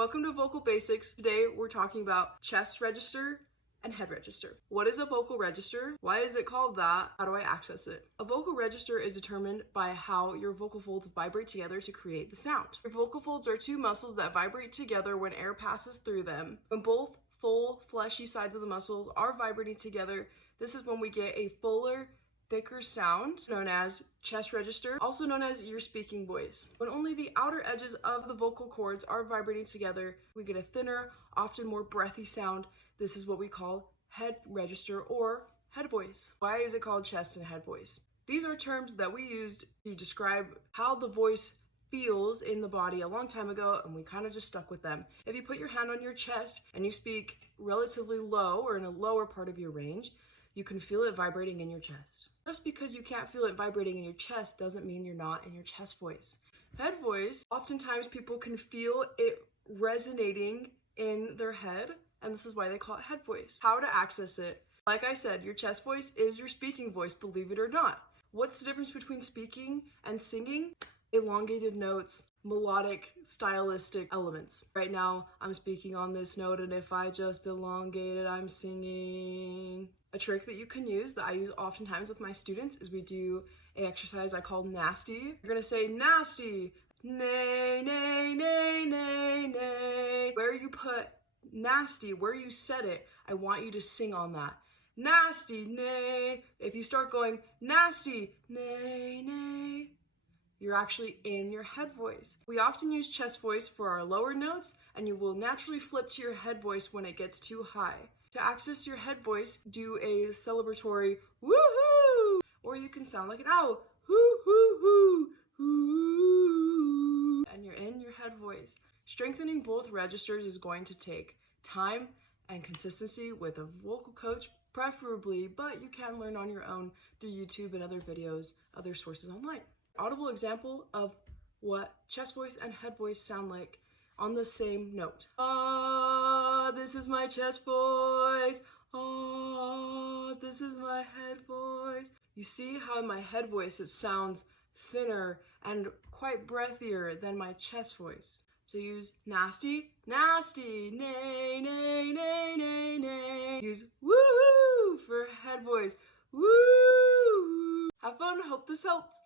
Welcome to Vocal Basics. Today we're talking about chest register and head register. What is a vocal register? Why is it called that? How do I access it? A vocal register is determined by how your vocal folds vibrate together to create the sound. Your vocal folds are two muscles that vibrate together when air passes through them. When both full, fleshy sides of the muscles are vibrating together, this is when we get a fuller, thicker sound known as chest register, also known as your speaking voice. When only the outer edges of the vocal cords are vibrating together, we get a thinner, often more breathy sound. This is what we call head register or head voice. Why is it called chest and head voice? These are terms that we used to describe how the voice feels in the body a long time ago, and we kind of just stuck with them. If you put your hand on your chest and you speak relatively low or in a lower part of your range, you can feel it vibrating in your chest. Just because you can't feel it vibrating in your chest doesn't mean you're not in your chest voice. Head voice, oftentimes people can feel it resonating in their head, and this is why they call it head voice. How to access it? Like I said, your chest voice is your speaking voice, believe it or not. What's the difference between speaking and singing? Elongated notes, melodic, stylistic elements. Right now, I'm speaking on this note, and if I just elongate it, I'm singing. A trick that you can use, that I use oftentimes with my students, is we do an exercise I call nasty. You're gonna say nasty, nay, nay, nay, nay, nay. Where you put nasty, where you said it, I want you to sing on that. Nasty, nay. If you start going nasty, nay, nay, you're actually in your head voice. We often use chest voice for our lower notes, and you will naturally flip to your head voice when it gets too high. To access your head voice, do a celebratory woohoo, or you can sound like an owl, hoo hoo hoo hoo, and you're in your head voice. Strengthening both registers is going to take time and consistency with a vocal coach, preferably, but you can learn on your own through YouTube and other videos, other sources online. Audible example of what chest voice and head voice sound like on the same note. Ah, this is my chest voice. Ah, this is my head voice. You see how in my head voice it sounds thinner and quite breathier than my chest voice. So use nasty, nasty, nay, nay, nay, nay, nay. Use woo for head voice. Woo! Have fun, hope this helped.